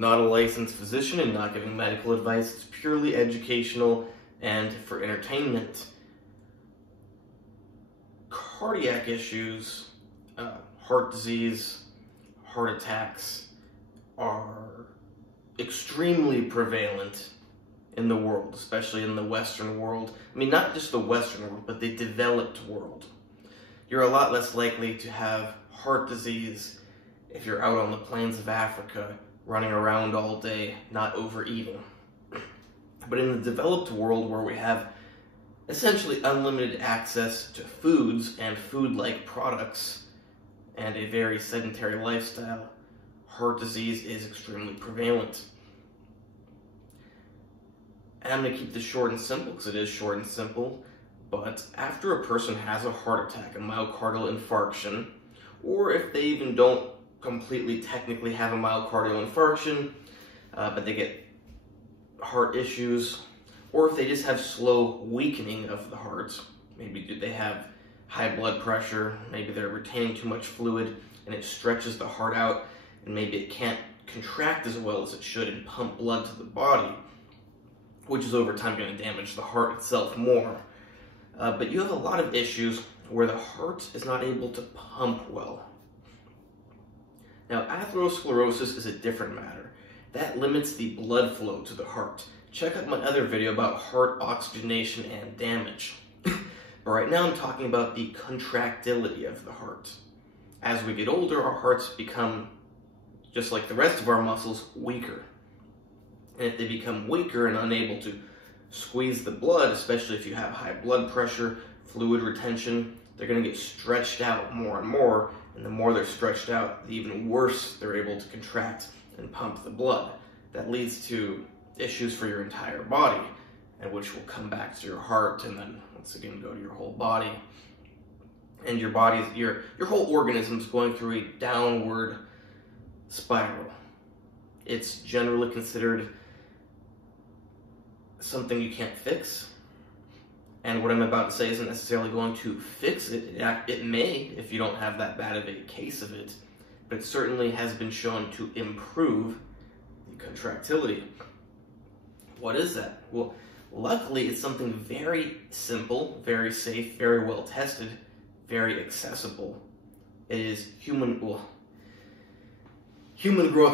Not a licensed physician and not giving medical advice. It's purely educational and for entertainment. Cardiac issues, heart disease, heart attacks are extremely prevalent in the world, especially in the Western world. I mean, not just the Western world, but the developed world. You're a lot less likely to have heart disease if you're out on the plains of Africa, running around all day, not overeating. But in the developed world, where we have essentially unlimited access to foods and food-like products and a very sedentary lifestyle, heart disease is extremely prevalent. And I'm going to keep this short and simple because it is short and simple, but after a person has a heart attack, a myocardial infarction, or if they even don't completely technically have a myocardial infarction, but they get heart issues, or if they just have slow weakening of the heart, maybe they have high blood pressure, maybe they're retaining too much fluid and it stretches the heart out, and maybe it can't contract as well as it should and pump blood to the body, which is over time going to damage the heart itself more. But you have a lot of issues where the heart is not able to pump well. Now, atherosclerosis is a different matter. That limits the blood flow to the heart. Check out my other video about heart oxygenation and damage. But right now I'm talking about the contractility of the heart. As we get older, our hearts become, just like the rest of our muscles, weaker. And if they become weaker and unable to squeeze the blood, especially if you have high blood pressure, fluid retention, they're going to get stretched out more and more. And the more they're stretched out, the even worse they're able to contract and pump the blood. That leads to issues for your entire body, and which will come back to your heart and then once again go to your whole body. And your body, your whole organism is going through a downward spiral. It's generally considered something you can't fix. And what I'm about to say isn't necessarily going to fix it. It may, if you don't have that bad of a case of it, but it certainly has been shown to improve the contractility. What is that? Well, luckily it's something very simple, very safe, very well tested, very accessible. It is human growth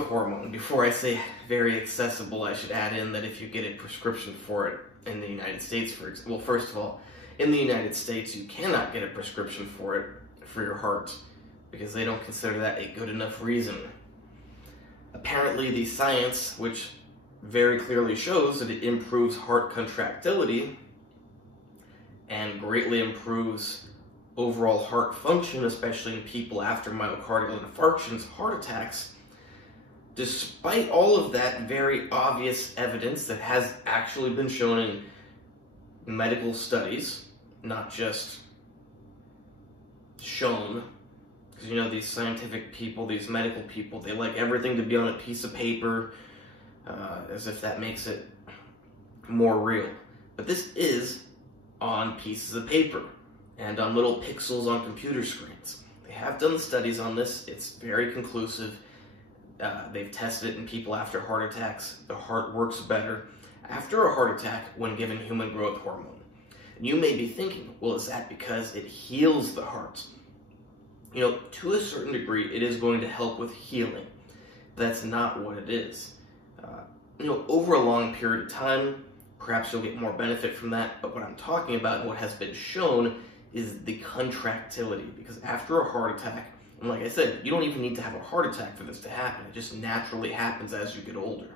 hormone. Before I say very accessible, I should add in that if you get a prescription for it in the United States, well, first of all, in the United States, you cannot get a prescription for it for your heart because they don't consider that a good enough reason. Apparently, the science, which very clearly shows that it improves heart contractility and greatly improves overall heart function, especially in people after myocardial infarctions, heart attacks. Despite all of that very obvious evidence that has actually been shown in medical studies, not just shown, because you know these scientific people, these medical people, they like everything to be on a piece of paper, as if that makes it more real. But this is on pieces of paper and on little pixels on computer screens. They have done studies on this. It's very conclusive. They've tested it in people after heart attacks. The heart works better after a heart attack when given human growth hormone. And you may be thinking, well, is that because it heals the heart? You know, to a certain degree, it is going to help with healing. That's not what it is. You know, over a long period of time, perhaps you'll get more benefit from that. But what I'm talking about and what has been shown is the contractility. Because after a heart attack, and like I said, you don't even need to have a heart attack for this to happen. It just naturally happens as you get older.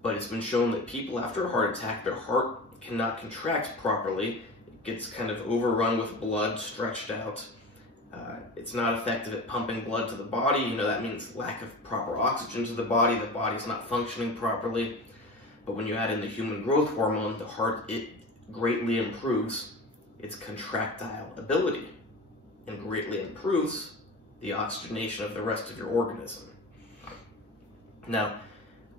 But it's been shown that people after a heart attack, their heart cannot contract properly. It gets kind of overrun with blood, stretched out. It's not effective at pumping blood to the body. You know, that means lack of proper oxygen to the body's not functioning properly. But when you add in the human growth hormone, the heart, it greatly improves its contractile ability and greatly improves the oxygenation of the rest of your organism. Now,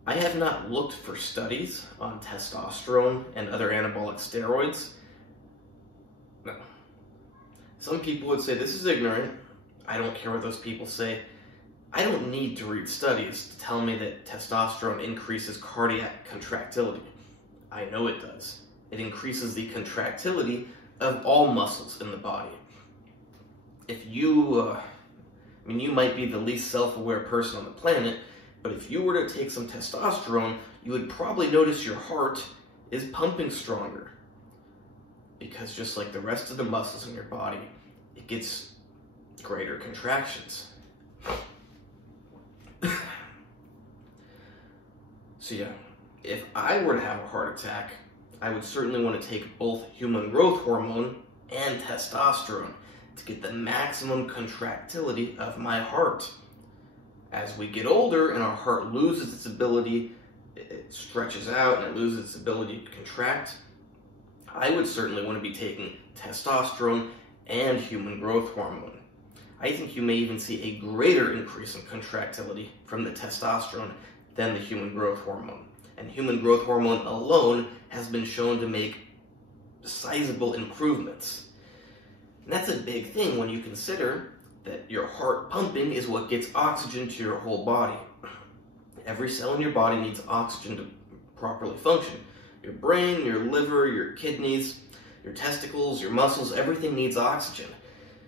I have not looked for studies on testosterone and other anabolic steroids. No. Some people would say this is ignorant. I don't care what those people say. I don't need to read studies to tell me that testosterone increases cardiac contractility. I know it does. It increases the contractility of all muscles in the body. If you, you might be the least self-aware person on the planet, but if you were to take some testosterone, you would probably notice your heart is pumping stronger. Because just like the rest of the muscles in your body, it gets greater contractions. So yeah, if I were to have a heart attack, I would certainly want to take both human growth hormone and testosterone to get the maximum contractility of my heart. As we get older and our heart loses its ability, it stretches out and it loses its ability to contract, I would certainly want to be taking testosterone and human growth hormone. I think you may even see a greater increase in contractility from the testosterone than the human growth hormone. And human growth hormone alone has been shown to make sizable improvements. And that's a big thing when you consider that your heart pumping is what gets oxygen to your whole body. Every cell in your body needs oxygen to properly function. Your brain, your liver, your kidneys, your testicles, your muscles, everything needs oxygen.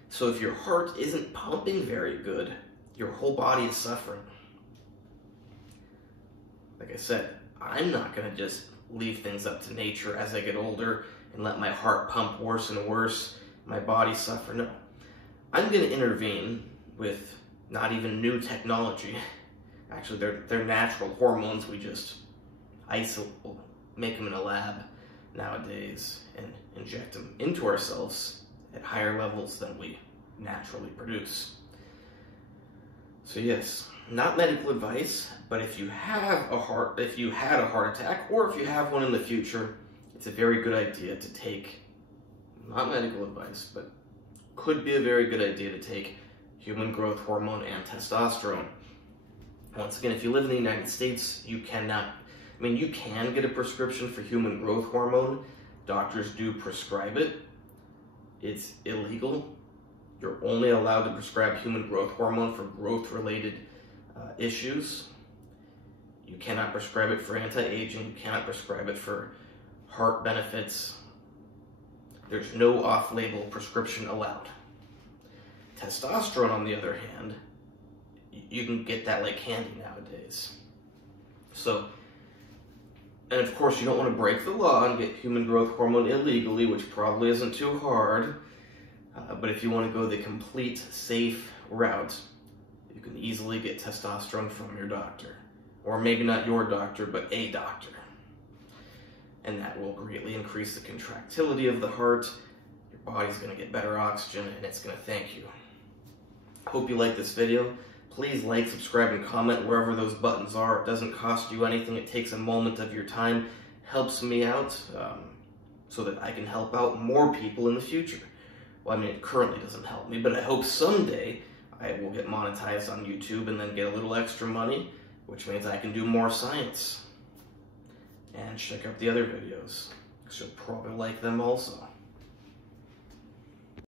So if your heart isn't pumping very good, your whole body is suffering. Like I said, I'm not going to just leave things up to nature as I get older and let my heart pump worse and worse, my body suffer. No. I'm going to intervene with not even new technology. Actually, they're natural hormones. We just isolate, make them in a lab nowadays and inject them into ourselves at higher levels than we naturally produce. So yes, not medical advice, but if you had a heart attack, or if you have one in the future, it's a very good idea to take, not medical advice, but could be a very good idea to take human growth hormone and testosterone. Once again, if you live in the United States, you cannot, you can get a prescription for human growth hormone. Doctors do prescribe it. It's illegal. You're only allowed to prescribe human growth hormone for growth-related issues. You cannot prescribe it for anti-aging. You cannot prescribe it for heart benefits. There's no off-label prescription allowed. Testosterone, on the other hand, you can get that like candy nowadays. So, and of course you don't want to break the law and get human growth hormone illegally, which probably isn't too hard. But if you want to go the complete safe route, you can easily get testosterone from your doctor. Or maybe not your doctor, but a doctor. And that will greatly increase the contractility of the heart. Your body's going to get better oxygen, and it's going to thank you. Hope you like this video. Please like, subscribe, and comment wherever those buttons are. It doesn't cost you anything. It takes a moment of your time. Helps me out so that I can help out more people in the future. Well, it currently doesn't help me, but I hope someday I will get monetized on YouTube and then get a little extra money, which means I can do more science. And check out the other videos, because you'll probably like them also.